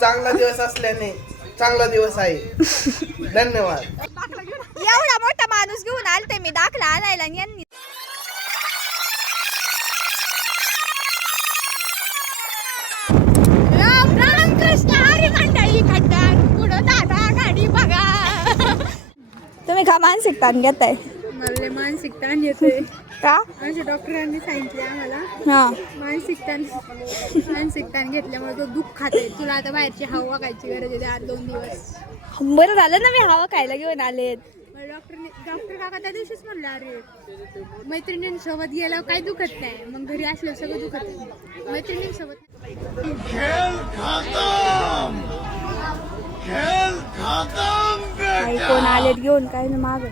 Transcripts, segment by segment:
चांगला दिवस असल्याने चांगला दिवस आहे. धन्यवाद. एवढा मोठा माणूस घेऊन आलते मी दाखला आणायला आणि यांनी राम राम कृष्ण हरी मंडळी खड्ड्यात पुढं दादा गाडी बघा. तुम्ही का मानसिक ताण घेताय? मला मानसिक ताण येतोय का? आमच्या डॉक्टरांनी सांगितले आम्हाला हा मानसिक ताण घेतल्यामुळे तो दुःखात आहे. तुला आता बाहेरची हवा खायची गरज आहे 8-2 दिवस. बरं झालं ना मी हवा खायला घेऊन आले. डॉक्टर काका त्या दिवशीच म्हणलं अरे मैत्रिणींसोबत गेल्यावर काही दुखत नाही, मग घरी असल्यावर सगळं दुखत आहे. मैत्रिणींसोबत कोण आलेत घेऊन काय ना माग.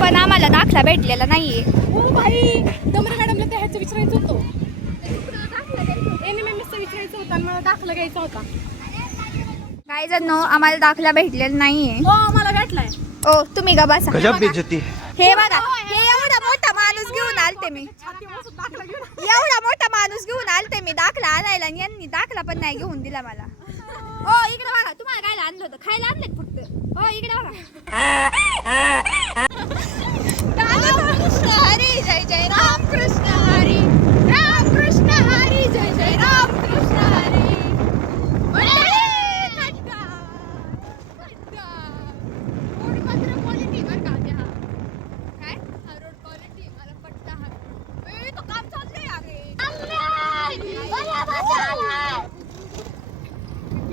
पण आम्हाला दाखला भेटलेला नाहीये. हो भाई दमर मॅडमला त्या ह्याचं विचारायचं होतं, NMMS चं विचारायचं होतं आणि मला दाखला घ्यायचा होता. काही जण आम्हाला दाखला भेटलेला नाहीये. हो मला भेटलाय. ओ तुम्ही का बसा. गजब बेइज्जती. हे बघा हे एवढा मोठा माणूस घेऊन आलते मी. एवढा मोठा माणूस घेऊन आलते मी दाखला आणायला आणि यांनी दाखला पण नाही घेऊन दिला मला. ओ इकडे बघा तुम्हाला काय आणलं होतं? खायला आणलं फक्त. ओ इकडे बघा. रामकृष्ण हरी जय जय रामकृष्ण हरी रामकृष्ण हरी जय जय रामकृष्ण हरी.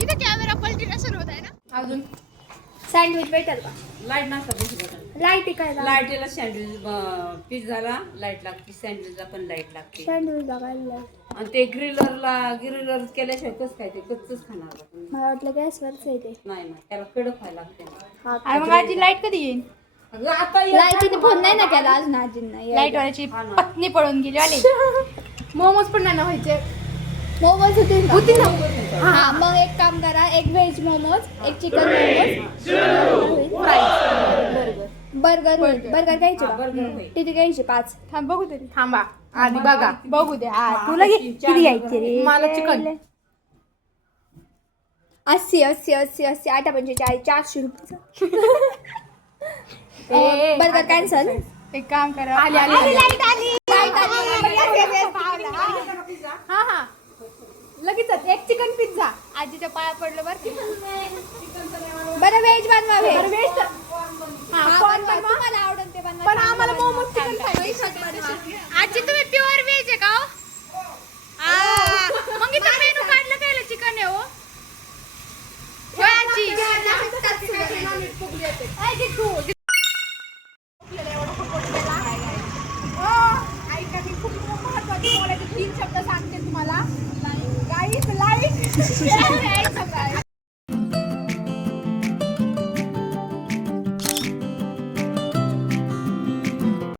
इथे कॅमेरा पलटी होत आहे ना. अजून सँडविच भेटेल का? लाईट नसतं. लाईट काय? लाईटीला सँडविच पिझ्झाला लाईट लागते, सँडविचला पण लाईट लागते. सँडविच बघायला आणि ते ग्रिलर केल्याशिवाय कसं काय ते कच्चच खाणार आपण. मला वाटलं गॅसवरच आहे ते. नाही ना त्याला कडक व्हायला लागते. आणि मग आजी लाईट कधी येईल? अगं आता लाईटीने फोन नाही ना केला अजून आजींना. लाईट वाल्याची पत्नी पळून गेली आली. मोमोज पण नाही ना व्हायचे. मोमोज होती ना. हा मग एक काम करा, एक व्हेज मोमोज, एक चिकन मोमोज, बर्गर बर्गर घ्यायचे का? किती घ्यायचे? 5. थांब बघू तरी. थांबा आधी बघा बघू दे. तुला किती घ्यायचे रे? मला चिकन 80 80 80 80 8 45 400 रुपये. Burger cancel. एक काम करा. आली लाईट आली. हा हा लगेच एक चिकन पिझ्झा. आजीच्या पाया पडलं बरं. बरं व्हेज बनवा. व्हेज तुम्हाला आवडेल ते बनवा. पण आम्हाला मोमोज चिकन खायचं. आजी तुम्ही प्युअर व्हेज आहे का हो? मग इथं मेनू काढलं काय चिकन आहे हो? आजी ऐका मी खूप महत्वाची बोलायचे 3 शब्द सांगते तुम्हाला. गाईस लाईट